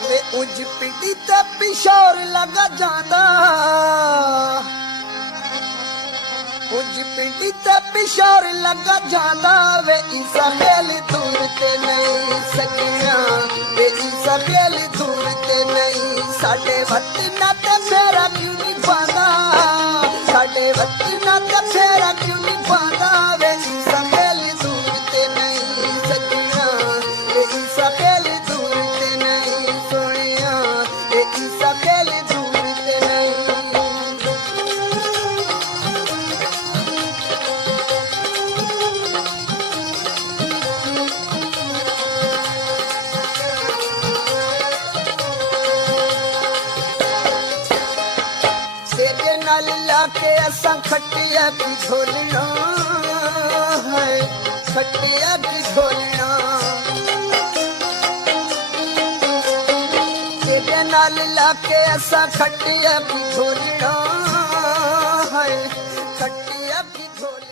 वे उज पिटी ते पिशोर लगा जांदा, उज पिटी ते पिशोर लगा जांदा। वे ईसा खेल दूर ते नहीं सकिया, वे ईसा खेल दूर ते नहीं। साडे वतना ते फेरा क्यों नहीं पांदा, साडे वतना ते फेरा क्यों नहीं पांदा। वे ईसा खेल दूर ते नहीं सकिया, वे ईसा खेल दूर ते नहीं सोनिया, वे ईसा खेल दूर ते नहीं। तेरे नाल लाके असा खटिया की झोलना है, खटिया की झोलना। तेरे नाल लाके असा खटिया की झोलना है, खटिया की झोलना।